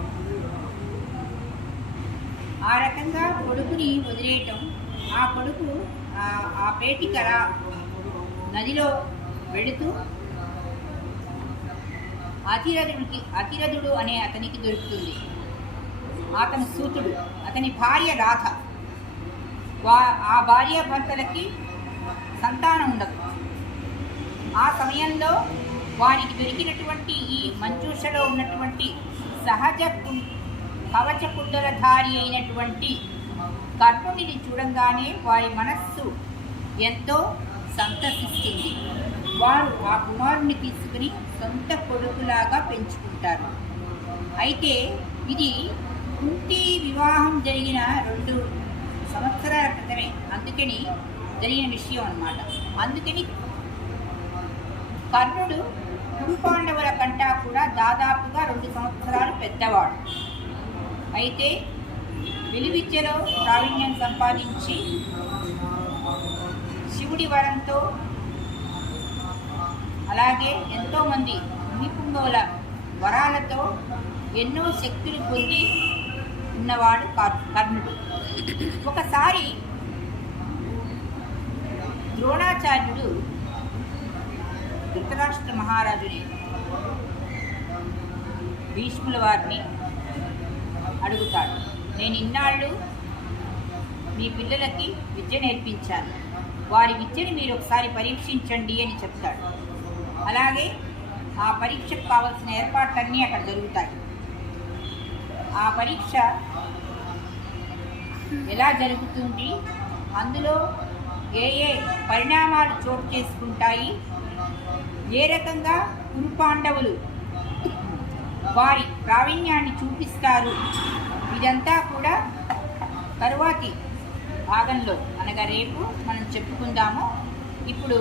ఆ రకంగా కొడుకుని వదిలేయటం, ఆ కొడుకు ఆ పేటికర నదిలో వెళుతూ అతిరథుడు అనే అతనికి దొరుకుతుంది. అతని సూతుడు, అతని భార్య రాధ. ఆ భార్యాభర్తలకి సంతానం ఉండదు. ఆ సమయంలో వారికి దొరికినటువంటి ఈ మంజూషలో ఉన్నటువంటి సహజ కవచ కుండలధారి అయినటువంటి కర్ణుడిని చూడంగానే వారి మనస్సు ఎంతో సంతసిస్తుంది. వారు ఆ కుమారుని తీసుకుని సొంత కొడుకులాగా పెంచుకుంటారు. అయితే ఇది కుంతి వివాహం జరిగిన 2 సంవత్సరాల క్రితమే, అందుకని జరిగిన విషయం అన్నమాట. అందుకని కర్ణుడు కురు పాండవుల కంటా కూడా దాదాపుగా 2 సంవత్సరాలు పెద్దవాడు. అయితే విలువిద్యలో ప్రావీణ్యం సంపాదించి శివుడి వరంతో అలాగే ఎంతోమంది మునిపుంగవుల వరాలతో ఎన్నో శక్తులు పొంది ఉన్నవాడు కర్ణుడు. ఒకసారి ద్రోణాచార్యుడు ధృతరాష్ట్ర మహారాజుని భీష్ముల వారిని అడుగుతాడు, నేను ఇన్నాళ్ళు మీ పిల్లలకి విద్య నేర్పించాను, వారి విద్యని మీరు ఒకసారి పరీక్షించండి అని చెప్తాడు. అలాగే ఆ పరీక్షకు కావాల్సిన ఏర్పాట్లన్నీ అక్కడ జరుగుతాయి. ఆ పరీక్ష ఎలా జరుగుతుంది, అందులో ఏ ఏ పరిణామాలు చోటు చేసుకుంటాయి, ఏ రకంగా కురు పాండవులు వారి ప్రావీణ్యాన్ని చూపిస్తారు, ఇదంతా కూడా తరువాతి భాగంలో అనగా రేపు మనం చెప్పుకుందాము. ఇప్పుడు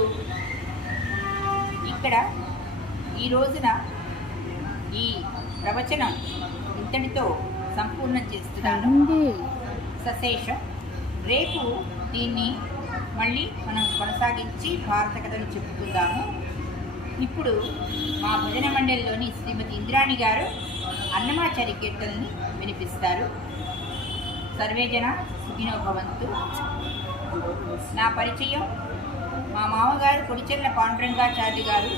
ఇక్కడ ఈ రోజున ఈ ప్రవచనం ఇంతటితో సంపూర్ణం చేస్తున్నాను. సశేషం. రేపు దీన్ని మళ్ళీ మనం కొనసాగించి భారత కథను చెప్పుకుందాము. ఇప్పుడు మా భజన మండలిలోని శ్రీమతి ఇంద్రాణి గారు అన్నమాచార్య కీర్తనని వినిపిస్తారు. సర్వేజన సుఖినో భవంతు. నా పరిచయం, మా మామగారు కొడిచెర్ల పాండురంగాచార్య గారు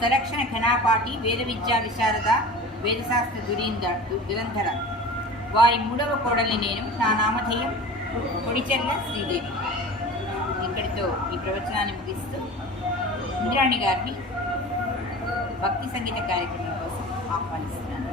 సంరక్షణ ఘనాపాటి, వేద విద్యా విశారద, వేదశాస్త్ర దురంధర. వారి 3వ కోడల్ని నేను. నా నామధేయం కొడిచెర్ల శ్రీదేవి. ఇక్కడితో ఈ ప్రవచనాన్ని ముగిస్తూ ఇంద్రాణి గారిని భక్తి సంగీత కార్యక్రమం కోసం ఆహ్వానిస్తున్నాను.